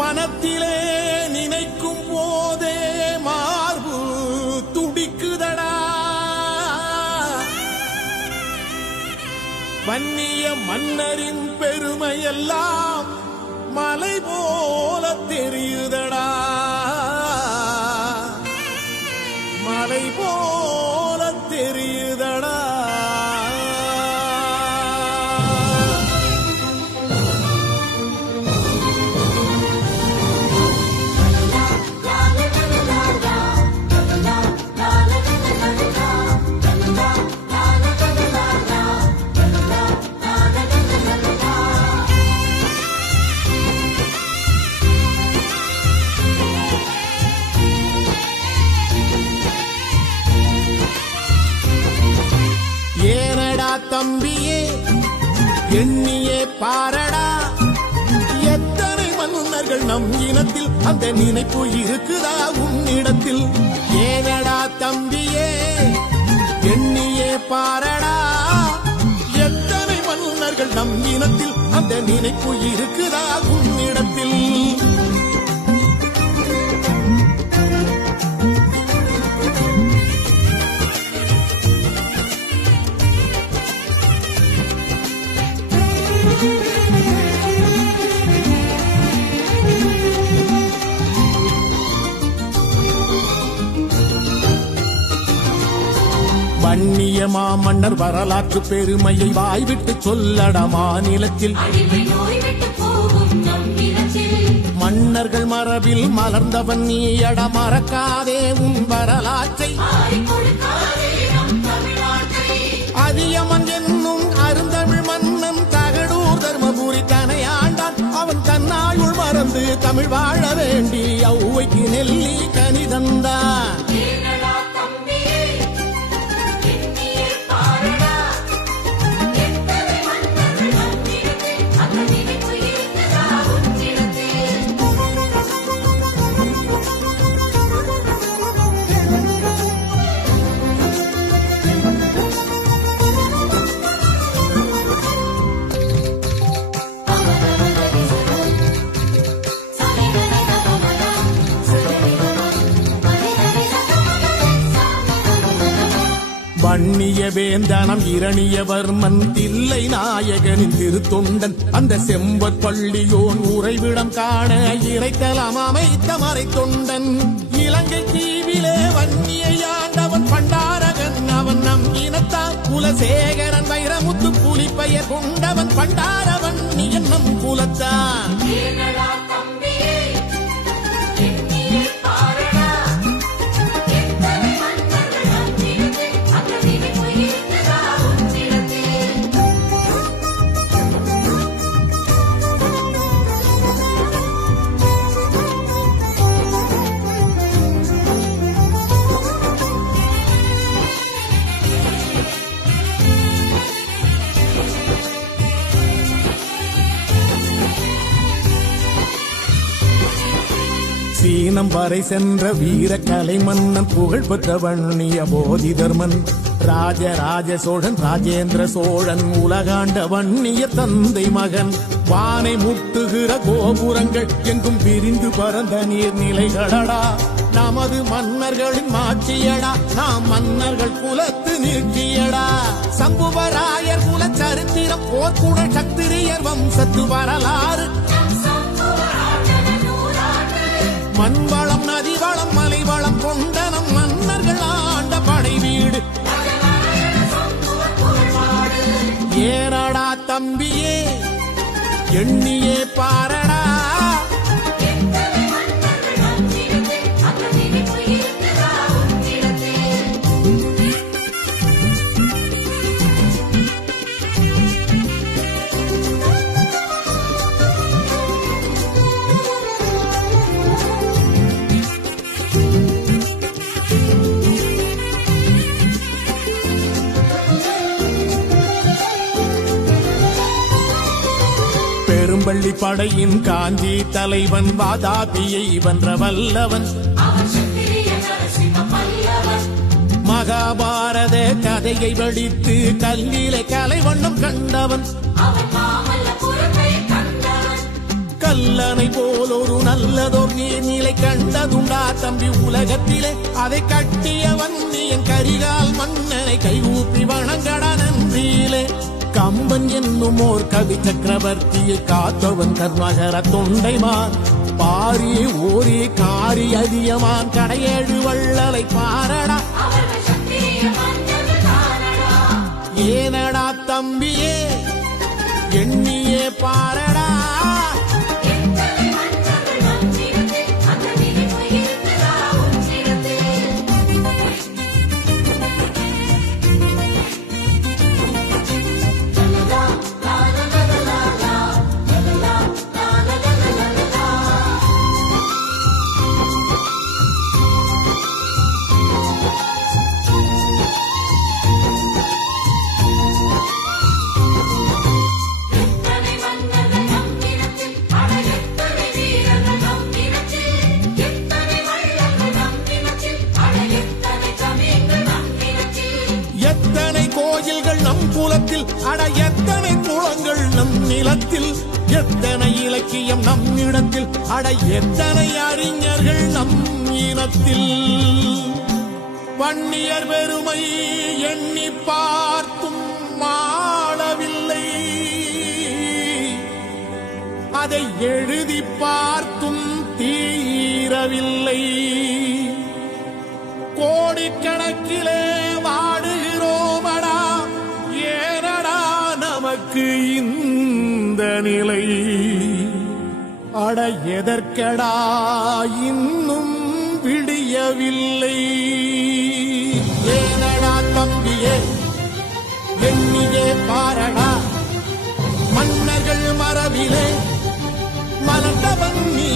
மனத்திலே நினைக்கும் போதே மார்பு துடிக்குதடா. வன்னிய மன்னரின் பெருமையெல்லாம் மலை போல தெரியுதடா, மலை போல தெரியுதடா. தம்பியே எண்ணியே பாரடா, எத்தனை மன்னர்கள் நம் இனத்தில், அந்த நினைப்பு இருக்குதா உன்னிடத்தில்? ஏனடா தம்பியே எண்ணியே பாரடா, எத்தனை மன்னர்கள் நம் இனத்தில், அந்த நினைப்பு இருக்குதா உன்னிடத்தில்? வன்னிய மாமன்னர் வரலாற்று பெருமையை வாய்விட்டு சொல்லடா மாநிலத்தில். மன்னர்கள் மரபில் மலர்ந்தவன் நீயட, மறக்காதே உன் வரலாற்றை. அதியமன் என்னும் அருந்தமிழ் மன்னன் தகடூர் தர்மபுரி தனையாண்டான். அவன் தன்னாயுள் மறந்து தமிழ் வாழ வேண்டி ஔவைக்கு நெல்லி கனி தந்தான். வன்னிய வேந்தனம் இரணியவர்மன் தில்லை நாயகனின் திருத்தொண்டன், அந்த செம்பற் பள்ளியோன் உறைவிடம் காண இறைத்தலம் அமைத்த மறை தொண்டன். இலங்கை தீவிலே வன்னியை ஆண்டவன் பண்டாரகன், அவன் நம் இனத்தான். குலசேகரன் வைரமுத்து புலிப்பெயர் கொண்டவன் பண்டாரவன் நம் குலத்தான். சீனம் வரை சென்ற வீர கலை மன்னன், புகழ்பெற்ற வன்னிய போதி தர்மன். ராஜராஜ சோழன் ராஜேந்திர சோழன் உலகாண்ட வன்னிய தந்தை மகன். வானை முட்டுகிற கோபுரங்கள் எங்கும் விரிந்து பரந்த நீர்நிலைகளடா, நமது மன்னர்களின் மாட்சியடா, நாம் மன்னர்கள் குலத்து நீட்சியடா. சம்புவராயர் குல சரித்திரம், போர்க்குட சத்திரியர் வம்சத்து வரலாறு. மண்வளம் நதிவளம் மலைவளம் கொண்ட நம் மன்னர்கள் ஆண்ட படை வீடு. ஏறடா தம்பியே எண்ணியே பாரடா, பெரும்பள்ளி படையின் காஞ்சி தலைவன், வாதாபியை வென்ற வல்லவன். மகாபாரத கதையை வடித்து கல்லிலே கலைவண்ணம் கண்டவன். கல்லனை போல் ஒரு நல்லதோர் நீர்நிலை கண்டதுண்டா தம்பி உலகத்திலே அதை கட்டியவன் நீ என் கரிகால் மன்னனை கைகூப்பி வணங்கடா நன்றியிலே கம்பன் என்னும் ஓர் கவி சக்கரவர்த்தியை காத்தவன் கர்மகர தொண்டைமான் பாரி ஓரி காரி அதியமான் கடையேழு வள்ளலை பாரடா ஏனடா தம்பியே எண்ணியே பாரடா கோயில்கள் நம் குலத்தில் அட எத்தனை குளங்கள் நம் நிலத்தில் எத்தனை இலக்கியம் நம் இடத்தில் அட எத்தனை அறிஞர்கள் நம் இனத்தில் வன்னியர் பெருமை எண்ணி பார்த்தும் மாளவில்லை அதை எழுதி பார்த்தும் தீரவில்லை கோடிக்கணக்கிலே வாடுகிறோமடா ஏனடா நமக்கு இந்த நிலை அட எதற்கடா இன்னும் விடியவில்லை ஏனடா தம்பியே எண்ணியே பாரடா மன்னர்கள் மரபிலே மலர்ந்தவன் நீ